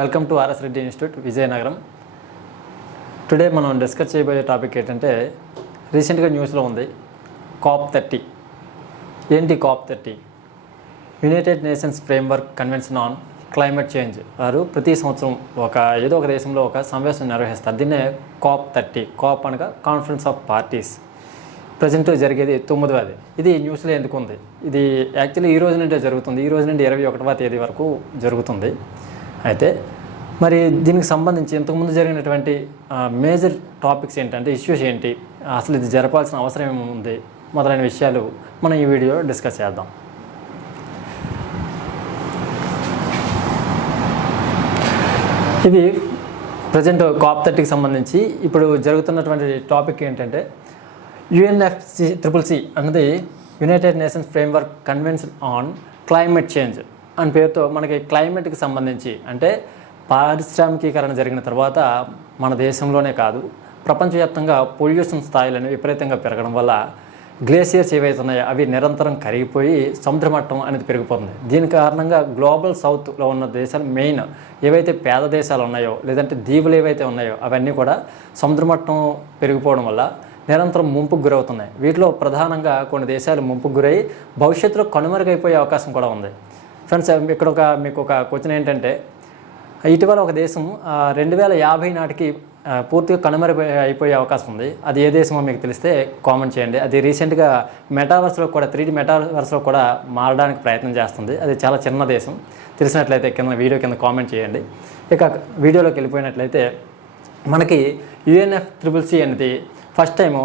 Welcome to RS Reddy institute Vizianagaram. Today మనం discuss చేయబోయే topic ఏంటంటే రీసెంట్గా న్యూస్లో ఉంది COP30. ఏంటి COP30? United nations framework convention on climate change. వారు ప్రతి సంవత్సరం ఏదో ఒక దేశంలో ఒక సమావేశం నిర్వహిస్తారు. దీన్నే COP30. COP అనగా కాన్ఫరెన్స్ ఆఫ్ పార్టీస్. ప్రజెంట్ జరిగేది 9వది. ఇది న్యూస్లో ఎందుకు ఉంది? ఇది యాక్చువల్లీ ఈ రోజు నుండే జరుగుతుంది. ఈ రోజు నుండి 21వ తేదీ వరకు జరుగుతుంది. అయితే మరి దీనికి సంబంధించి ఇంతకుముందు జరిగినటువంటి మేజర్ టాపిక్స్ ఏంటంటే, ఇష్యూస్ ఏంటి, అసలు ఇది జరపాల్సిన అవసరం ఏముంది, మొదలైన విషయాలు మనం ఈ వీడియోలో డిస్కస్ చేద్దాం. ఇది ప్రజెంట్ COP30కి సంబంధించి ఇప్పుడు జరుగుతున్నటువంటి టాపిక్ ఏంటంటే UNFCCC అన్నది United nations framework convention on climate change అని పేరుతో మనకి క్లైమేట్కి సంబంధించి, అంటే పారిశ్రామికీకరణ జరిగిన తర్వాత మన దేశంలోనే కాదు ప్రపంచవ్యాప్తంగా పొల్యూషన్ స్థాయిలను విపరీతంగా పెరగడం వల్ల గ్లేసియర్స్ ఏవైతే ఉన్నాయో అవి నిరంతరం కరిగిపోయి సముద్ర మట్టం అనేది పెరిగిపోతుంది. దీని కారణంగా గ్లోబల్ సౌత్లో ఉన్న దేశాలు మెయిన్ ఏవైతే పేద దేశాలు ఉన్నాయో లేదంటే దీవులు ఏవైతే ఉన్నాయో అవన్నీ కూడా సముద్ర మట్టం పెరిగిపోవడం వల్ల నిరంతరం ముంపుకు గురవుతున్నాయి. వీటిలో ప్రధానంగా కొన్ని దేశాలు ముంపుకు గురై భవిష్యత్తులో కనుమరుగైపోయే అవకాశం కూడా ఉంది. ఫ్రెండ్స్, ఇక్కడ మీకు ఒక క్వశ్చన్ ఏంటంటే, ఇటీవల ఒక దేశం 2050 నాటికి పూర్తిగా అయిపోయే అవకాశం ఉంది. అది ఏ దేశమో మీకు తెలిస్తే కామెంట్ చేయండి. అది రీసెంట్గా మెటావర్స్లో కూడా 3D మెటావర్స్లో కూడా మారడానికి ప్రయత్నం చేస్తుంది. అది చాలా చిన్న దేశం. తెలిసినట్లయితే వీడియో కింద కామెంట్ చేయండి. ఇక వీడియోలోకి వెళ్ళిపోయినట్లయితే మనకి UNFCCC అనేది ఫస్ట్ టైము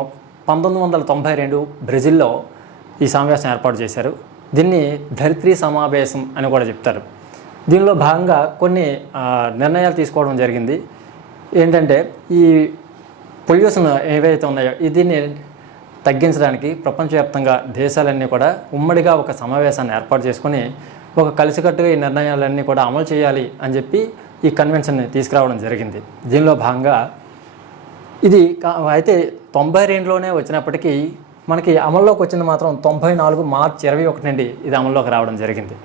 1992 బ్రెజిల్లో ఈ సమావేశం ఏర్పాటు చేశారు. దీన్ని ధరిత్రి సమావేశం అని కూడా చెప్తారు. దీనిలో భాగంగా కొన్ని నిర్ణయాలు తీసుకోవడం జరిగింది. ఏంటంటే ఈ పొల్యూషన్ ఏవైతే ఉన్నాయో దీన్ని తగ్గించడానికి ప్రపంచవ్యాప్తంగా దేశాలన్నీ కూడా ఉమ్మడిగా ఒక సమావేశాన్ని ఏర్పాటు చేసుకొని ఒక కలిసికట్టుగా ఈ నిర్ణయాలన్నీ కూడా అమలు చేయాలి అని చెప్పి ఈ కన్వెన్షన్ని తీసుకురావడం జరిగింది. దీనిలో భాగంగా ఇది అయితే 92లోనే వచ్చినప్పటికీ మనకి అమల్లోకి వచ్చింది మాత్రం 94 మార్చి 21 నుండి ఇది అమల్లోకి రావడం జరిగింది.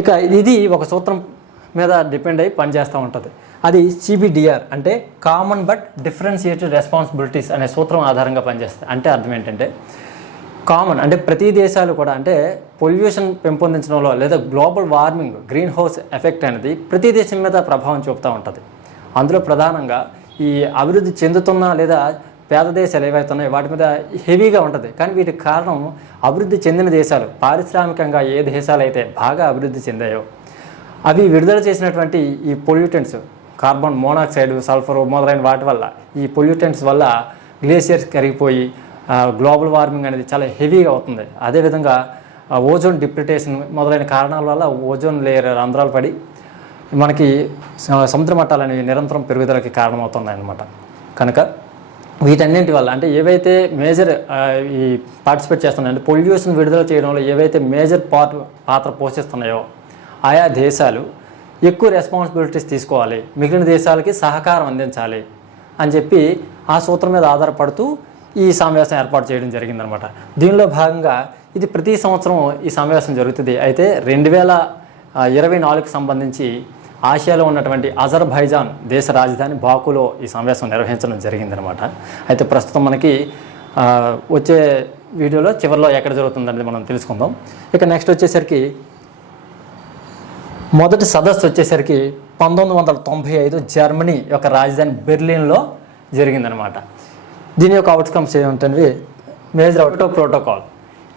ఇక ఇది ఒక సూత్రం మీద డిపెండ్ అయ్యి పనిచేస్తూ ఉంటుంది. అది CBDR అంటే కామన్ బట్ డిఫరెన్షియేటెడ్ రెస్పాన్సిబిలిటీస్ అనే సూత్రం ఆధారంగా పనిచేస్తుంది. అంటే అర్థం ఏంటంటే, కామన్ అంటే ప్రతి దేశాలు కూడా అంటే పొల్యూషన్ పెంపొందించడంలో లేదా global warming green house effect అనేది ప్రతి దేశం మీద ప్రభావం చూపుతూ ఉంటుంది. అందులో ప్రధానంగా ఈ అభివృద్ధి చెందుతున్న లేదా పేద దేశాలు ఏవైతే ఉన్నాయో వాటి మీద హెవీగా ఉంటుంది. కానీ వీటికి కారణం అభివృద్ధి చెందిన దేశాలు, పారిశ్రామికంగా ఏ దేశాలు అయితే బాగా అభివృద్ధి చెందాయో అవి విడుదల చేసినటువంటి ఈ పొల్యూటెంట్స్, కార్బన్ మోనాక్సైడ్, సల్ఫర్ మొదలైన వాటి వల్ల, ఈ పొల్యూటెంట్స్ వల్ల గ్లేసియర్స్ కరిగిపోయి గ్లోబల్ వార్మింగ్ అనేది చాలా హెవీగా అవుతుంది. అదేవిధంగా ఓజోన్ డిప్లిటేషన్ మొదలైన కారణాల వల్ల ఓజోన్ లేయర్ రంధ్రాలు పడి మనకి సముద్ర మట్టాలు అనేవి నిరంతరం పెరుగుదలకి కారణమవుతున్నాయి అన్నమాట. కనుక వీటన్నింటి వల్ల అంటే ఏవైతే మేజర్ ఈ పార్టిసిపేట్ చేస్తున్నాయో అంటే పొల్యూషన్ విడుదల చేయడంలో ఏవైతే మేజర్ పాత్ర పోషిస్తున్నాయో ఆయా దేశాలు ఎక్కువ రెస్పాన్సిబిలిటీస్ తీసుకోవాలి, మిగిలిన దేశాలకి సహకారం అందించాలి అని చెప్పి ఆ సూత్రం మీద ఆధారపడుతూ ఈ సమావేశం ఏర్పాటు చేయడం జరిగిందనమాట. దీనిలో భాగంగా ఇది ప్రతి సంవత్సరం ఈ సమావేశం జరుగుతుంది. అయితే 2024కి సంబంధించి ఆసియాలో ఉన్నటువంటి అజర్బైజాన్ దేశ రాజధాని బాకులో ఈ సమావేశం నిర్వహించడం జరిగిందనమాట. అయితే ప్రస్తుతం మనకి వచ్చే వీడియోలో చివరిలో ఎక్కడ జరుగుతుందనేది మనం తెలుసుకుందాం. ఇక నెక్స్ట్ వచ్చేసరికి మొదటి సదస్సు వచ్చేసరికి 1995 జర్మనీ యొక్క రాజధాని బెర్లిన్లో జరిగిందనమాట. దీని యొక్క అవుట్కమ్స్ ఏమిటంటే మేజర్ ప్రోటోకాల్.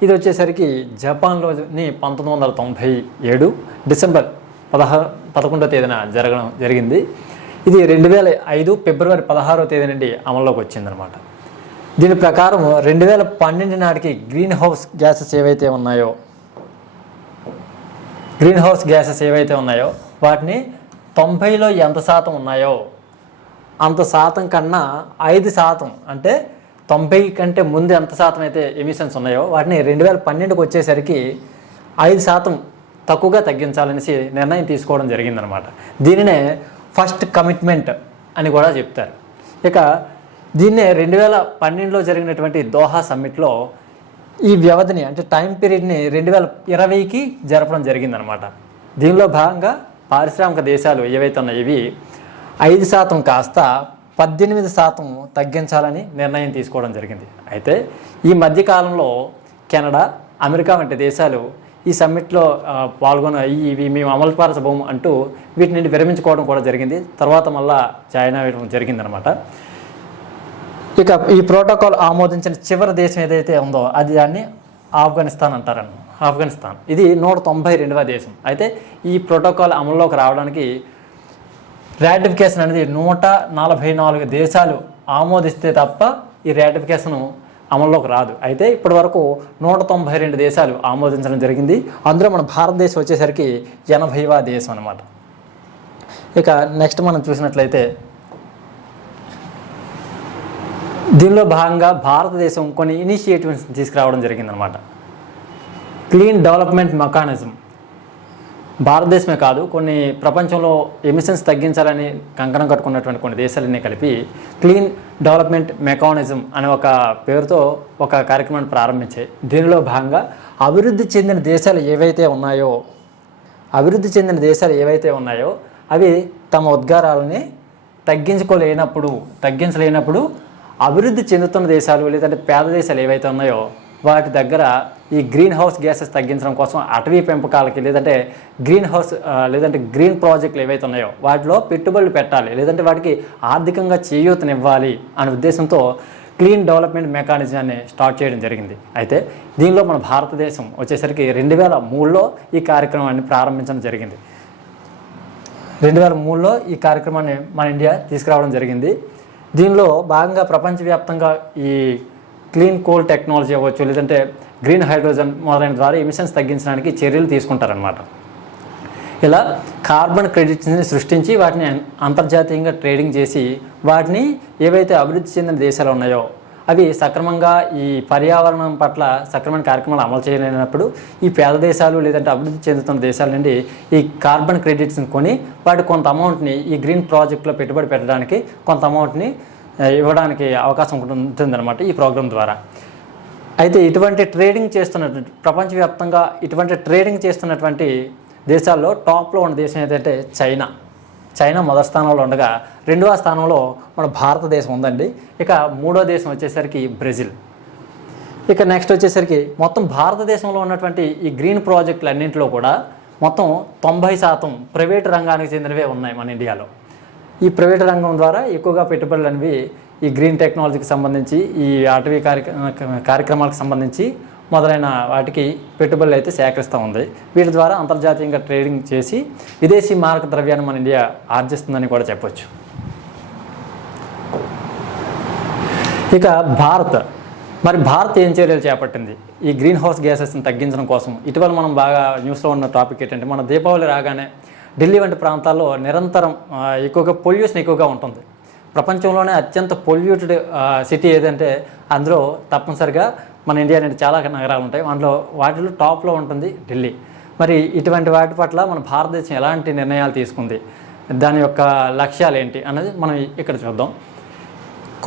ఇది వచ్చేసరికి జపాన్లోని 1997 డిసెంబర్ 11వ తేదీన జరగడం జరిగింది. ఇది 2005 ఫిబ్రవరి 16వ తేదీ నుండి అమల్లోకి వచ్చిందనమాట. దీని ప్రకారం 2012 నాటికి గ్రీన్ హౌస్ గ్యాసెస్ ఏవైతే ఉన్నాయో వాటిని 90లో ఎంత శాతం ఉన్నాయో అంత శాతం కన్నా 5% అంటే 90 కంటే ముందు ఎంత శాతం అయితే ఎమిషన్స్ ఉన్నాయో వాటిని 2012కి వచ్చేసరికి 5% తక్కువగా తగ్గించాలనేసి నిర్ణయం తీసుకోవడం జరిగిందనమాట. దీనినే ఫస్ట్ కమిట్మెంట్ అని కూడా చెప్తారు. ఇక దీన్నే 2012లో జరిగినటువంటి దోహా సమ్మిట్లో ఈ వ్యవధిని అంటే టైం పీరియడ్ని 2020కి జరపడం జరిగిందనమాట. దీనిలో భాగంగా పారిశ్రామిక దేశాలు ఏవైతే ఉన్నాయో ఇవి 5% కాస్త 18% తగ్గించాలని నిర్ణయం తీసుకోవడం జరిగింది. అయితే ఈ మధ్యకాలంలో కెనడా, అమెరికా వంటి దేశాలు ఈ సమ్మిట్లో పాల్గొన ఇవి మేము అమలుపరచబోము అంటూ వీటి నుండి విరమించుకోవడం కూడా జరిగింది. తర్వాత మళ్ళా జాయిన్ అవ్వడం జరిగిందనమాట. ఇక ఈ ప్రోటోకాల్ ఆమోదించిన చివరి దేశం ఏదైతే ఉందో అది దాన్ని ఆఫ్ఘనిస్తాన్ అంటారన్న. ఆఫ్ఘనిస్తాన్ ఇది 192వ దేశం. అయితే ఈ ప్రోటోకాల్ అమల్లోకి రావడానికి రాటిఫికేషన్ అనేది 144 దేశాలు ఆమోదిస్తే తప్ప ఈ రాటిఫికేషన్ అమల్లోకి రాదు. అయితే ఇప్పటి వరకు 192 దేశాలు ఆమోదించడం జరిగింది. అందులో మన భారతదేశం వచ్చేసరికి 80వ దేశం అనమాట. ఇక నెక్స్ట్ మనం చూసినట్లయితే దీనిలో భాగంగా భారతదేశం కొన్ని ఇనిషియేటివ్స్ తీసుకురావడం జరిగిందనమాట. క్లీన్ డెవలప్మెంట్ మెకానిజం భారతదేశమే కాదు, కొన్ని ప్రపంచంలో ఎమిషన్స్ తగ్గించాలని కంకణం కట్టుకున్నటువంటి కొన్ని దేశాలన్నీ కలిపి క్లీన్ డెవలప్మెంట్ మెకానిజం అనే ఒక పేరుతో ఒక కార్యక్రమాన్ని ప్రారంభించాయి. దీనిలో భాగంగా అభివృద్ధి చెందిన దేశాలు ఏవైతే ఉన్నాయో అవి తమ ఉద్గారాలని తగ్గించలేనప్పుడు అభివృద్ధి చెందుతున్న దేశాలు లేదంటే పేద దేశాలు ఏవైతే ఉన్నాయో వాటి దగ్గర ఈ గ్రీన్ హౌస్ గ్యాసెస్ తగ్గించడం కోసం అటవీ పెంపకాలకి లేదంటే గ్రీన్ ప్రాజెక్టులు ఏవైతే ఉన్నాయో వాటిలో పెట్టుబడులు పెట్టాలి, లేదంటే వాటికి ఆర్థికంగా చేయూతనివ్వాలి అనే ఉద్దేశంతో క్లీన్ డెవలప్మెంట్ మెకానిజాన్ని స్టార్ట్ చేయడం జరిగింది. అయితే దీనిలో మన భారతదేశం వచ్చేసరికి 2003లో ఈ కార్యక్రమాన్ని ప్రారంభించడం జరిగింది. 2003లో ఈ కార్యక్రమాన్ని మన ఇండియా తీసుకురావడం జరిగింది. దీనిలో భాగంగా ప్రపంచవ్యాప్తంగా ఈ క్లీన్ కోల్ టెక్నాలజీ అవ్వచ్చు, లేదంటే గ్రీన్ హైడ్రోజన్ మొదలైన ద్వారా ఎమిషన్స్ తగ్గించడానికి చర్యలు తీసుకుంటారనమాట. ఇలా కార్బన్ క్రెడిట్స్ని సృష్టించి వాటిని అంతర్జాతీయంగా ట్రేడింగ్ చేసి వాటిని ఏవైతే అభివృద్ధి చెందిన దేశాలు ఉన్నాయో అవి సక్రమంగా ఈ పర్యావరణం పట్ల సక్రమైన కార్యక్రమాలు అమలు చేయలేనప్పుడు ఈ పేద దేశాలు లేదంటే అభివృద్ధి చెందుతున్న దేశాల నుండి ఈ కార్బన్ క్రెడిట్స్ని కొని వాటి కొంత అమౌంట్ని ఈ గ్రీన్ ప్రాజెక్ట్లో పెట్టుబడి పెట్టడానికి కొంత అమౌంట్ని ఇవ్వడానికి అవకాశం ఉంటుందన్నమాట ఈ ప్రోగ్రాం ద్వారా. అయితే ఇటువంటి ట్రేడింగ్ ప్రపంచవ్యాప్తంగా ఇటువంటి ట్రేడింగ్ చేస్తున్నటువంటి దేశాల్లో టాప్లో ఉన్న దేశం ఏదంటే చైనా మొదటి స్థానంలో ఉండగా 2వ స్థానంలో మన భారతదేశం ఉందండి. ఇక 3వ దేశం వచ్చేసరికి బ్రెజిల్. ఇక నెక్స్ట్ వచ్చేసరికి మొత్తం భారతదేశంలో ఉన్నటువంటి ఈ గ్రీన్ ప్రాజెక్టులు అన్నింటిలో కూడా మొత్తం 90% ప్రైవేటు రంగానికి చెందినవే ఉన్నాయి మన ఇండియాలో. ఈ ప్రైవేటు రంగం ద్వారా ఎక్కువగా పెట్టుబడులు అనేవి ఈ గ్రీన్ టెక్నాలజీకి సంబంధించి ఈ అటవీ కార్యక్రమాలకు సంబంధించి మొదలైన వాటికి పెట్టుబడులు అయితే సేకరిస్తూ ఉంది. వీటి ద్వారా అంతర్జాతీయంగా ట్రేడింగ్ చేసి విదేశీ మారక ద్రవ్యాన్ని మన ఇండియా ఆర్జిస్తుందని కూడా చెప్పొచ్చు. ఇక భారత్ ఏం చర్యలు చేపట్టింది ఈ గ్రీన్ హౌస్ గ్యాసెస్ని తగ్గించడం కోసం? ఇటీవల మనం బాగా న్యూస్లో ఉన్న టాపిక్ ఏంటంటే మన దీపావళి రాగానే ఢిల్లీ వంటి ప్రాంతాల్లో నిరంతరం పొల్యూషన్ ఎక్కువగా ఉంటుంది. ప్రపంచంలోనే అత్యంత పొల్యూటెడ్ సిటీ ఏదంటే అందులో తప్పనిసరిగా మన ఇండియా అనేది చాలా నగరాలు ఉంటాయి. వాటిలో టాప్లో ఉంటుంది ఢిల్లీ. మరి ఇటువంటి వాటి పట్ల మన భారతదేశం ఎలాంటి నిర్ణయాలు తీసుకుంది, దాని యొక్క లక్ష్యాలు ఏంటి అన్నది మనం ఇక్కడ చూద్దాం.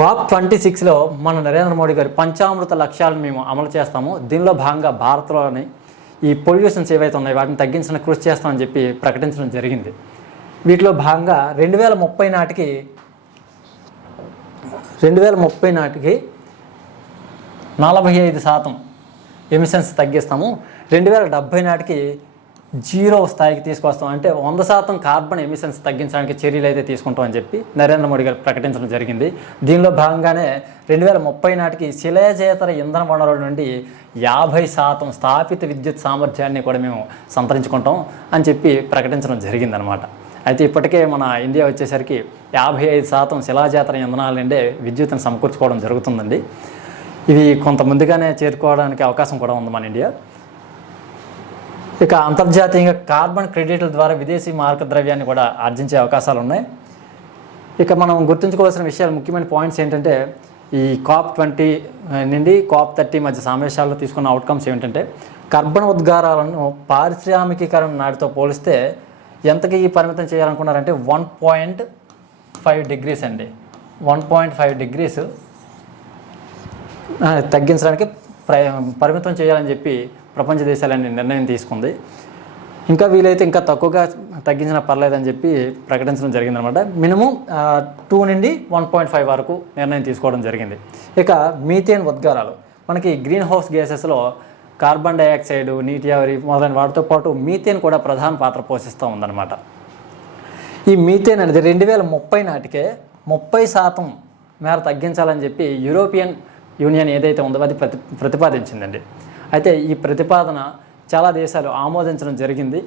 COP26లో మన నరేంద్ర మోడీ గారి పంచామృత లక్ష్యాలను మేము అమలు చేస్తాము. దీనిలో భాగంగా భారత్లోని ఈ పొల్యూషన్స్ ఏవైతే ఉన్నాయో వాటిని తగ్గించిన కృషి చేస్తామని చెప్పి ప్రకటించడం జరిగింది. వీటిలో భాగంగా 2030 నాటికి 45% ఎమిషన్స్ తగ్గిస్తాము. 2070 నాటికి 0 స్థాయికి తీసుకొస్తాం. అంటే 100% కార్బన్ ఎమిషన్స్ తగ్గించడానికి చర్యలు అయితే తీసుకుంటామని చెప్పి నరేంద్ర మోడీ గారు ప్రకటించడం జరిగింది. దీనిలో భాగంగానే 2030 నాటికి శిలాజేతర ఇంధన వనరుల నుండి 50% స్థాపిత విద్యుత్ సామర్థ్యాన్ని కూడా మేము సంతరించుకుంటాం అని చెప్పి ప్రకటించడం జరిగిందనమాట. అయితే ఇప్పటికే మన ఇండియా వచ్చేసరికి 55% శిలాజేతర ఇంధనాల నుండే విద్యుత్తును సమకూర్చుకోవడం జరుగుతుందండి. ఇవి కొంత ముందుగానే చేరుకోవడానికి అవకాశం కూడా ఉంది మన ఇండియా. ఇక అంతర్జాతీయంగా కార్బన్ క్రెడిట్ల ద్వారా విదేశీ మారక ద్రవ్యాన్ని కూడా ఆర్జించే అవకాశాలు ఉన్నాయి. ఇక మనం గుర్తుంచుకోవాల్సిన విషయాలు, ముఖ్యమైన పాయింట్స్ ఏంటంటే ఈ COP20 నుండి COP30 మధ్య సమావేశాల్లో తీసుకున్న అవుట్కమ్స్ ఏమిటంటే కార్బన్ ఉద్గారాలను పారిశ్రామికీకరణ నాటితో పోలిస్తే ఎంతకి పరిమితం చేయాలనుకున్నారంటే 1.5 degrees అండి. 1.5 degrees తగ్గించడానికి పరిమితం చేయాలని చెప్పి ప్రపంచ దేశాలన్నీ నిర్ణయం తీసుకుంది. ఇంకా వీలైతే ఇంకా తక్కువగా తగ్గించినా పర్లేదని చెప్పి ప్రకటించడం జరిగిందనమాట. మినిమం 2 నుండి 1.5 వరకు నిర్ణయం తీసుకోవడం జరిగింది. ఇక మీథేన్ ఉద్గారాలు, మనకి గ్రీన్ హౌస్ గ్యాసెస్లో కార్బన్ డైఆక్సైడ్, నీటి ఆవిరి మొదలైన వాటితో పాటు మీథేన్ కూడా ప్రధాన పాత్ర పోషిస్తూ ఉందన్నమాట. ఈ మీథేన్ అనేది 2030 నాటికే 30% మేర తగ్గించాలని చెప్పి యూరోపియన్ యూనియన్ ఏదైతే ఉందో అది ప్రతిపాదించిందండి. అయితే ఈ ప్రతిపాదన చాలా దేశాలు ఆమోదించడం జరిగింది.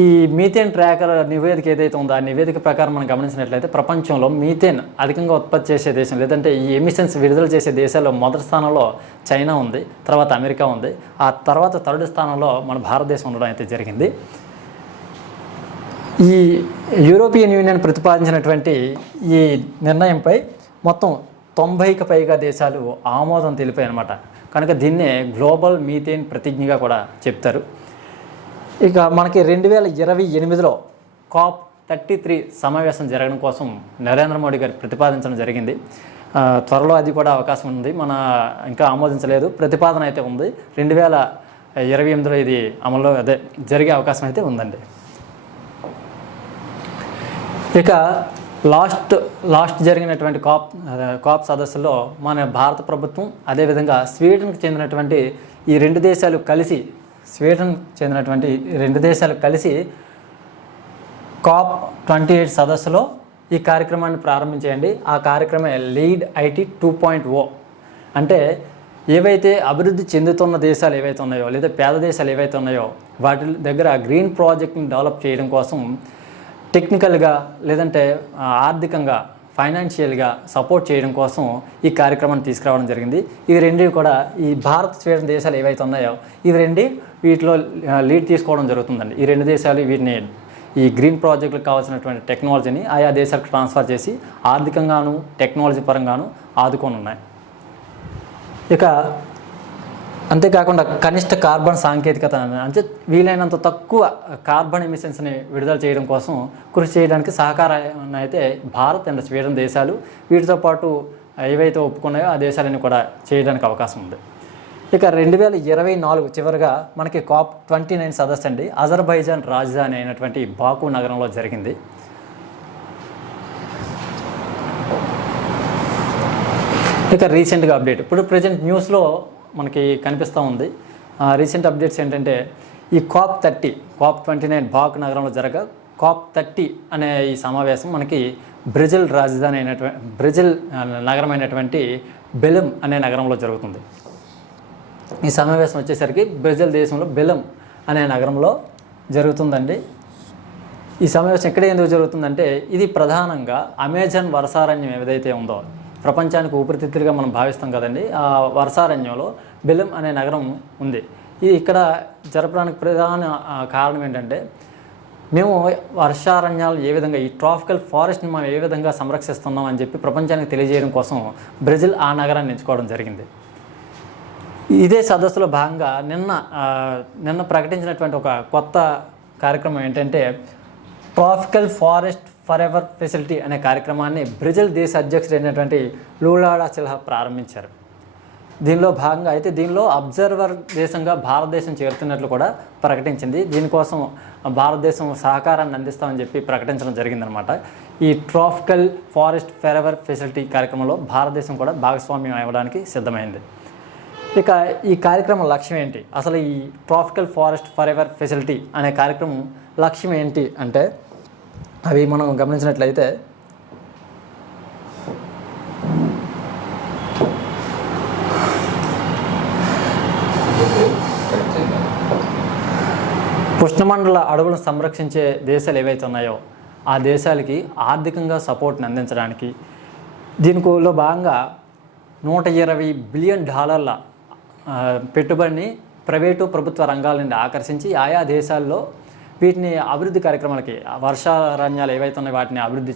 ఈ మీథేన్ ట్రాకర్ నివేదిక ఏదైతే ఉందో ఆ నివేదిక ప్రకారం మనం గమనించినట్లయితే ప్రపంచంలో మీథేన్ అధికంగా ఉత్పత్తి చేసే దేశం, లేదంటే ఈ ఎమిషన్స్ విడుదల చేసే దేశాల్లో మొదటి స్థానంలో చైనా ఉంది, తర్వాత అమెరికా ఉంది, ఆ తర్వాత 3rd స్థానంలో మన భారతదేశం ఉండడం అయితే జరిగింది. ఈ యూరోపియన్ యూనియన్ ప్రతిపాదించినటువంటి ఈ నిర్ణయంపై మొత్తం 90కి పైగా దేశాలు ఆమోదం తెలిపాయి అన్నమాట. కనుక దీన్నే గ్లోబల్ మీథేన్ ప్రతిజ్ఞగా కూడా చెప్తారు. ఇక మనకి 2028లో COP33 సమావేశం జరగడం కోసం నరేంద్ర మోడీ గారు ప్రతిపాదించడం జరిగింది. త్వరలో అది కూడా అవకాశం ఉంది. ఇంకా ఆమోదించలేదు, ప్రతిపాదన అయితే ఉంది. 2028లో ఇది అమల్లో జరిగే అవకాశం అయితే ఉందండి. ఇక లాస్ట్ జరిగినటువంటి కాప్ సదస్సులో మన భారత ప్రభుత్వం, అదేవిధంగా స్వీడన్కి చెందినటువంటి ఈ రెండు దేశాలు కలిసి COP28 సదస్సులో ఈ కార్యక్రమాన్ని ప్రారంభించేయండి. ఆ కార్యక్రమే లీడ్ ఐటీ 2.0. అంటే ఏవైతే అభివృద్ధి చెందుతున్న దేశాలు ఏవైతే ఉన్నాయో, లేదా పేద దేశాలు ఏవైతే ఉన్నాయో వాటి దగ్గర గ్రీన్ ప్రాజెక్ట్ని డెవలప్ చేయడం కోసం టెక్నికల్గా, లేదంటే ఆర్థికంగా, ఫైనాన్షియల్గా సపోర్ట్ చేయడం కోసం ఈ కార్యక్రమాన్ని తీసుకురావడం జరిగింది. ఇవి రెండు కూడా ఈ భారత్, స్వీడన్ దేశాలు ఏవైతే ఉన్నాయో ఇవి రెండు వీటిలో లీడ్ తీసుకోవడం జరుగుతుందండి. ఈ రెండు దేశాలు వీటిని, ఈ గ్రీన్ ప్రాజెక్టులకు కావాల్సినటువంటి టెక్నాలజీని ఆయా దేశాలకు ట్రాన్స్ఫర్ చేసి ఆర్థికంగాను టెక్నాలజీ పరంగాను ఆదుకొని ఉన్నాయి. ఇక అంతేకాకుండా కనిష్ట కార్బన్ సాంకేతికత, అంటే వీలైనంత తక్కువ కార్బన్ ఎమిషన్స్ని విడుదల చేయడం కోసం కృషి చేయడానికి సహకారాన్ని అయితే భారత్ అండ్ స్వీడన్ దేశాలు, వీటితో పాటు ఏవైతే ఒప్పుకున్నాయో ఆ దేశాలని కూడా చేయడానికి అవకాశం ఉంది. ఇక 2024 చివరిగా మనకి COP29 సదస్సు అండి అజర్బైజాన్ రాజధాని అయినటువంటి బాకు నగరంలో జరిగింది. ఇక రీసెంట్గా అప్డేట్, ఇప్పుడు ప్రజెంట్ న్యూస్లో మనకి కనిపిస్తూ ఉంది. రీసెంట్ అప్డేట్స్ ఏంటంటే ఈ COP29 బాక్ నగరంలో COP30 అనే ఈ సమావేశం మనకి బ్రెజిల్ నగరమైనటువంటి బెలెమ్ అనే నగరంలో జరుగుతుంది. ఈ సమావేశం వచ్చేసరికి బ్రెజిల్ దేశంలో బెలెమ్ అనే నగరంలో జరుగుతుందండి. ఈ సమావేశం ఎక్కడ ఎందుకు జరుగుతుందంటే ఇది ప్రధానంగా అమెజాన్ వర్షారణ్యం ఏదైతే ఉందో, ప్రపంచానికి ఊపిరితిత్తులుగా మనం భావిస్తాం కదండి, ఆ వర్షారణ్యంలో బెలెమ్ అనే నగరం ఉంది. ఇది ఇక్కడ జరపడానికి ప్రధాన కారణం ఏంటంటే మేము వర్షారణ్యాలు ఏ విధంగా, ఈ ట్రాపికల్ ఫారెస్ట్ని మనం ఏ విధంగా సంరక్షిస్తున్నాం అని చెప్పి ప్రపంచానికి తెలియజేయడం కోసం బ్రెజిల్ ఆ నగరాన్ని ఎంచుకోవడం జరిగింది. ఇదే సదస్సులో భాగంగా నిన్న ప్రకటించినటువంటి ఒక కొత్త కార్యక్రమం ఏంటంటే tropical forest for ever facility అనే కార్యక్రమాన్ని బ్రెజిల్ దేశ అధ్యక్షుడైనటువంటి లూలా డా సిల్వా ప్రారంభించారు. దీనిలో భాగంగా అయితే దీనిలో అబ్జర్వర్ దేశంగా భారతదేశం చేరుతున్నట్లు కూడా ప్రకటించింది. దీనికోసం భారతదేశం సహకారాన్ని అందిస్తామని చెప్పి ప్రకటించడం జరిగిందనమాట. ఈ tropical forest for ever facility కార్యక్రమంలో భారతదేశం కూడా భాగస్వామ్యం అవ్వడానికి సిద్ధమైంది. ఇక ఈ కార్యక్రమం లక్ష్యం ఏంటి, అసలు ఈ tropical forest for ever facility అనే కార్యక్రమం లక్ష్యం ఏంటి అంటే అవి మనం గమనించినట్లయితే ఉష్ణమండల అడవులను సంరక్షించే దేశాలు ఏవైతే ఉన్నాయో ఆ దేశాలకి ఆర్థికంగా సపోర్ట్ని అందించడానికి దీనిలో భాగంగా $120 బిలియన్ పెట్టుబడిని ప్రైవేటు ప్రభుత్వ రంగాల నుండి ఆకర్షించి ఆయా దేశాల్లో వీటిని అభివృద్ధి కార్యక్రమాలకి, వర్షారణ్యాలు ఏవైతే ఉన్నాయో వాటిని అభివృద్ధి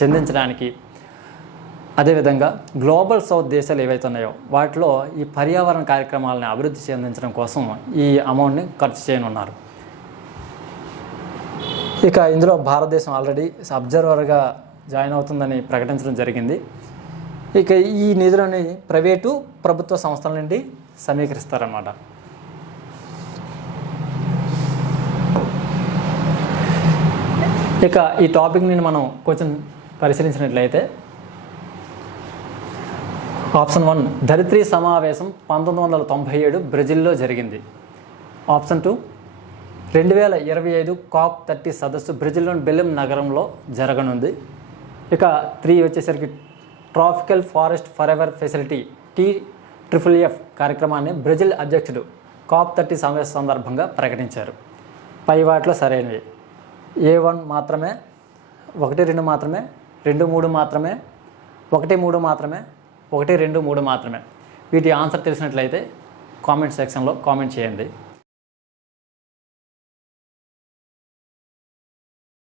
చెందించడానికి, అదేవిధంగా గ్లోబల్ సౌత్ దేశాలు ఏవైతే ఉన్నాయో వాటిలో ఈ పర్యావరణ కార్యక్రమాలను అభివృద్ధి చెందించడం కోసం ఈ అమౌంట్ని ఖర్చు చేయనున్నారు. ఇక ఇందులో భారతదేశం ఆల్రెడీ అబ్జర్వర్గా జాయిన్ అవుతుందని ప్రకటించడం జరిగింది. ఇక ఈ నిధులని ప్రైవేటు ప్రభుత్వ సంస్థల నుండి సమీకరిస్తారన్నమాట. ఇక ఈ టాపిక్ని మనం కొంచెం పరిశీలించినట్లయితే ఆప్షన్ 1 ధరిత్రి సమావేశం 1997 బ్రెజిల్లో జరిగింది. ఆప్షన్ 2 2025 COP30 సదస్సు బ్రెజిల్లోని బెలెమ్ నగరంలో జరగనుంది. ఇక 3 వచ్చేసరికి tropical forest forever facility TFFF కార్యక్రమాన్ని బ్రెజిల్ అధ్యక్షుడు COP30 సమావేశం సందర్భంగా ప్రకటించారు. పై వాటిలో సరైనవి A1 మాత్రమే, 1, 2 మాత్రమే, 2, 3 మాత్రమే, 1, 3 మాత్రమే, 1, 2, 3 మాత్రమే. వీటి ఆన్సర్ తెలిసినట్లయితే కామెంట్ సెక్షన్లో కామెంట్ చేయండి.